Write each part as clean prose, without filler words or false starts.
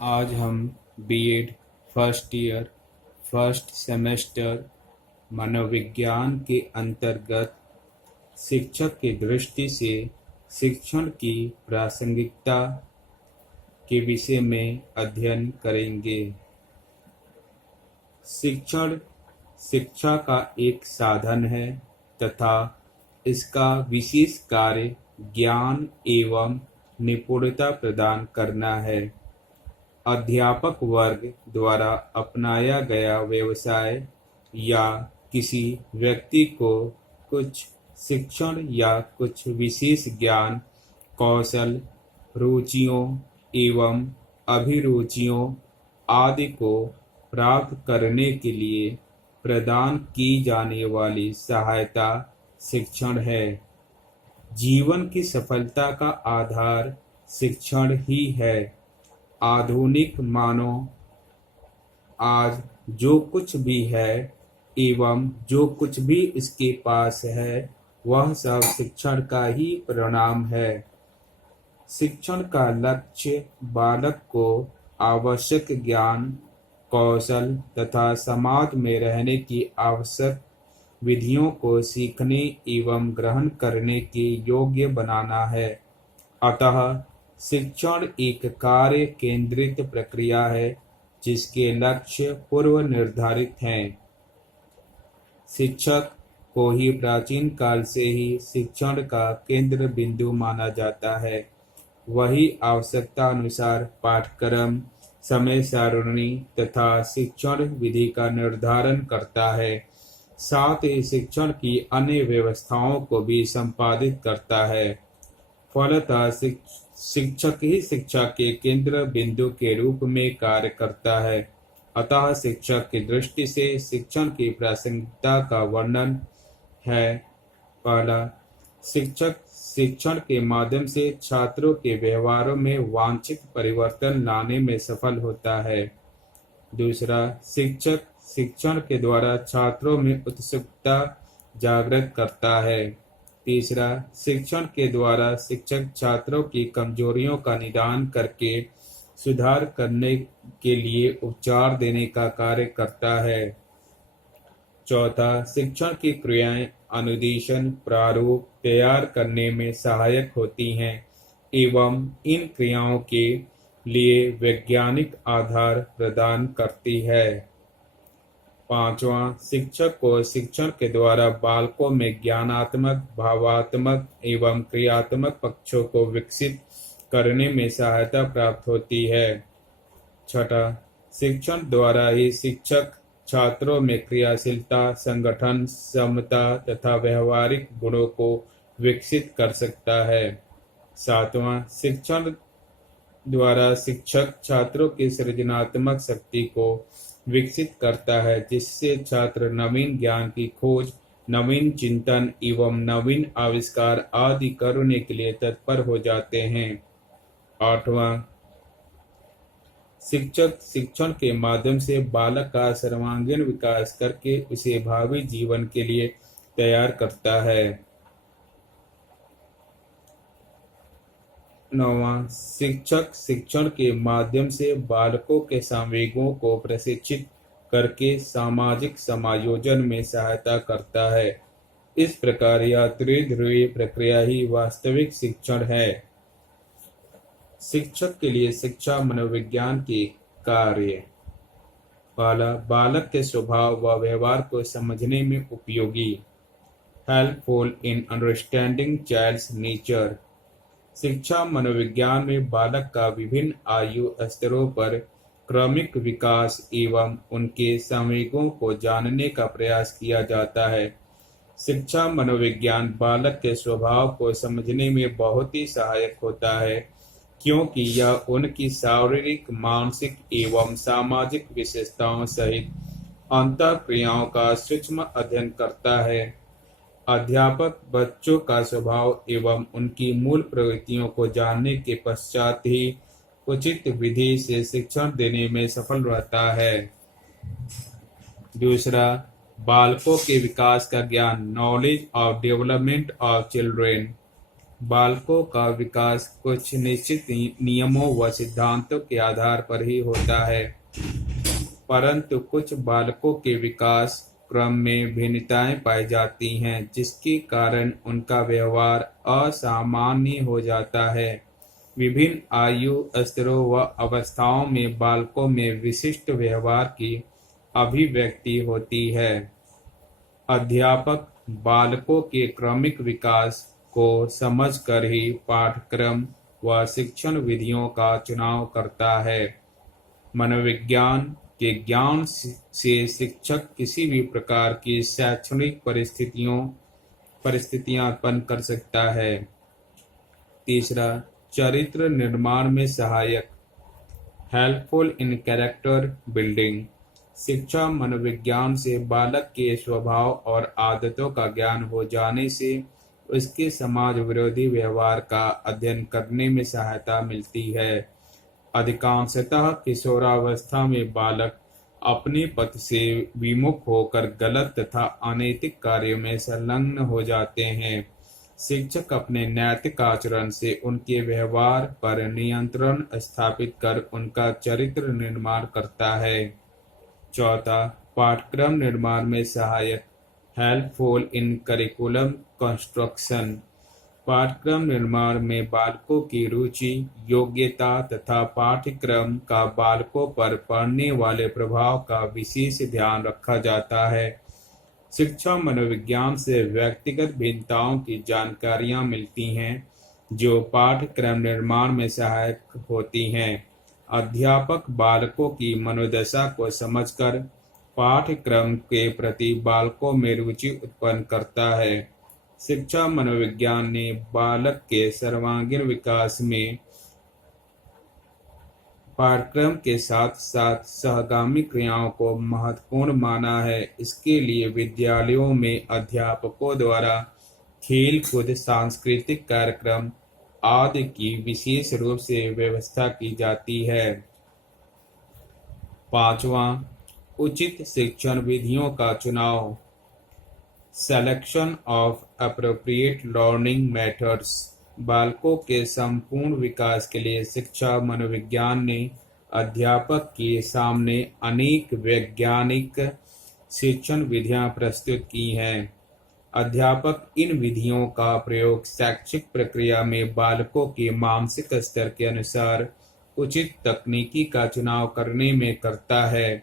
आज हम BEd first year first semester मनोविज्ञान के अंतर्गत शिक्षक की दृष्टि से शिक्षण की प्रासंगिकता के विषय में अध्ययन करेंगे। शिक्षण शिक्षा का एक साधन है तथा इसका विशेष कार्य ज्ञान एवं निपुणता प्रदान करना है। अध्यापक वर्ग द्वारा अपनाया गया व्यवसाय या किसी व्यक्ति को कुछ शिक्षण या कुछ विशेष ज्ञान, कौशल, रुचियों एवं अभिरुचियों आदि को प्राप्त करने के लिए प्रदान की जाने वाली सहायता शिक्षण है। जीवन की सफलता का आधार शिक्षण ही है। आधुनिक मानव आज जो कुछ भी है एवं जो कुछ भी इसके पास है वह सब शिक्षण का ही परिणाम है। शिक्षण का लक्ष्य बालक को आवश्यक ज्ञान, कौशल तथा समाज में रहने की आवश्यक विधियों को सीखने एवं ग्रहण करने के योग्य बनाना है। अतः शिक्षण एक कार्य केंद्रित प्रक्रिया है जिसके लक्ष्य पूर्व निर्धारित हैं। शिक्षक को ही प्राचीन काल से ही शिक्षण का केंद्र बिंदु माना जाता है। वही आवश्यकता अनुसार पाठ्यक्रम, समय सारणी तथा शिक्षण विधि का निर्धारण करता है। साथ ही शिक्षण की अन्य व्यवस्थाओं को भी संपादित करता है। फलतः शिक्षक ही शिक्षा के केंद्र बिंदु के रूप में कार्य करता है। अतः शिक्षक की दृष्टि से शिक्षण की प्रासंगिकता का वर्णन है। पहला, शिक्षक शिक्षण के माध्यम से छात्रों के व्यवहारों में वांछित परिवर्तन लाने में सफल होता है। दूसरा, शिक्षक शिक्षण के द्वारा छात्रों में उत्सुकता जागृत करता है। तीसरा, शिक्षण के द्वारा शिक्षक छात्रों की कमजोरियों का निदान करके सुधार करने के लिए उपचार देने का कार्य करता है। चौथा, शिक्षण की क्रियाएं अनुदेशन प्रारूप तैयार करने में सहायक होती हैं एवं इन क्रियाओं के लिए वैज्ञानिक आधार प्रदान करती है। पांचवा, शिक्षक को शिक्षण के द्वारा बालकों में ज्ञानात्मक, भावात्मक एवं क्रियात्मक पक्षों को विकसित करने में सहायता प्राप्त होती है। छठा, शिक्षण द्वारा ही शिक्षक छात्रों में क्रियाशीलता, संगठन, समता तथा व्यवहारिक गुणों को विकसित कर सकता है। सातवां, शिक्षण द्वारा शिक्षक छात्रों की सृजनात्मक शक्ति को विकसित करता है जिससे छात्र नवीन ज्ञान की खोज, नवीन चिंतन एवं नवीन आविष्कार आदि करने के लिए तत्पर हो जाते हैं। आठवां, शिक्षक शिक्षण के माध्यम से बालक का सर्वांगीण विकास करके उसे भावी जीवन के लिए तैयार करता है। नौवां, शिक्षक शिक्षण के माध्यम से बालकों के संवेगों को प्रशिक्षित करके सामाजिक समायोजन में सहायता करता है। इस प्रकार यह त्रिध्रुवीय प्रक्रिया ही वास्तविक शिक्षण है। शिक्षक के लिए शिक्षा मनोविज्ञान के कार्य। पहला, बालक के स्वभाव व व्यवहार को समझने में उपयोगी। Helpful in understanding child's nature. शिक्षा मनोविज्ञान में बालक का विभिन्न आयु स्तरों पर क्रमिक विकास एवं उनके संवेगों को जानने का प्रयास किया जाता है। शिक्षा मनोविज्ञान बालक के स्वभाव को समझने में बहुत ही सहायक होता है क्योंकि यह उनकी शारीरिक, मानसिक एवं सामाजिक विशेषताओं सहित अंतःक्रियाओं का सूक्ष्म अध्ययन करता है। अध्यापक बच्चों का स्वभाव एवं उनकी मूल प्रवृत्तियों को जानने के पश्चात ही उचित विधि से शिक्षण देने में सफल रहता है। दूसरा, बालकों के विकास का ज्ञान, knowledge of development of children. बालकों का विकास कुछ निश्चित नियमों व सिद्धांतों के आधार पर ही होता है, परंतु कुछ बालकों के विकास क्रम में भिन्नताएं पाई जाती हैं, जिसके कारण उनका व्यवहार असामान्य हो जाता है। विभिन्न आयु स्तरों व अवस्थाओं में बालकों में विशिष्ट व्यवहार की अभिव्यक्ति होती है। अध्यापक बालकों के क्रमिक विकास को समझकर ही पाठ्यक्रम व शिक्षण विधियों का चुनाव करता है। मनोविज्ञान के ज्ञान से शिक्षक किसी भी प्रकार की शैक्षणिक परिस्थितियां उत्पन्न कर सकता है। तीसरा, चरित्र निर्माण में सहायक, हेल्पफुल इन कैरेक्टर बिल्डिंग। शिक्षा मनोविज्ञान से बालक के स्वभाव और आदतों का ज्ञान हो जाने से उसके समाज विरोधी व्यवहार का अध्ययन करने में सहायता मिलती है। अधिकांशतः किशोरावस्था में बालक अपने पथ से विमुख होकर गलत तथा अनैतिक कार्यों में संलग्न हो जाते हैं। शिक्षक अपने नैतिक आचरण से उनके व्यवहार पर नियंत्रण स्थापित कर उनका चरित्र निर्माण करता है। चौथा, पाठ्यक्रम निर्माण में सहायक, हेल्पफुल इन करिकुलम कंस्ट्रक्शन। पाठ्यक्रम निर्माण में बालकों की रुचि, योग्यता तथा पाठ्यक्रम का बालकों पर पड़ने वाले प्रभाव का विशेष ध्यान रखा जाता है। शिक्षा मनोविज्ञान से व्यक्तिगत भिन्नताओं की जानकारियां मिलती हैं, जो पाठ्यक्रम निर्माण में सहायक होती हैं। अध्यापक बालकों की मनोदशा को समझकर पाठ्यक्रम के प्रति बालकों में रुचि उत्पन्न करता है। शिक्षा मनोविज्ञान ने बालक के सर्वांगीण विकास में पाठ्यक्रम के साथ साथ सहगामी क्रियाओं को महत्वपूर्ण माना है। इसके लिए विद्यालयों में अध्यापकों द्वारा खेल कूद, सांस्कृतिक कार्यक्रम आदि की विशेष रूप से व्यवस्था की जाती है। पांचवां, उचित शिक्षण विधियों का चुनाव, selection of appropriate learning methods. बालकों के संपूर्ण विकास के लिए शिक्षा मनोविज्ञान ने अध्यापक के सामने अनेक वैज्ञानिक शिक्षण विधियां प्रस्तुत की हैं। अध्यापक इन विधियों का प्रयोग शैक्षिक प्रक्रिया में बालकों के मानसिक स्तर के अनुसार उचित तकनीकी का चुनाव करने में करता है।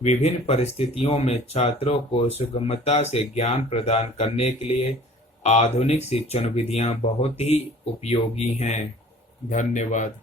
विभिन्न परिस्थितियों में छात्रों को सुगमता से ज्ञान प्रदान करने के लिए आधुनिक शिक्षण विधियां बहुत ही उपयोगी हैं। धन्यवाद।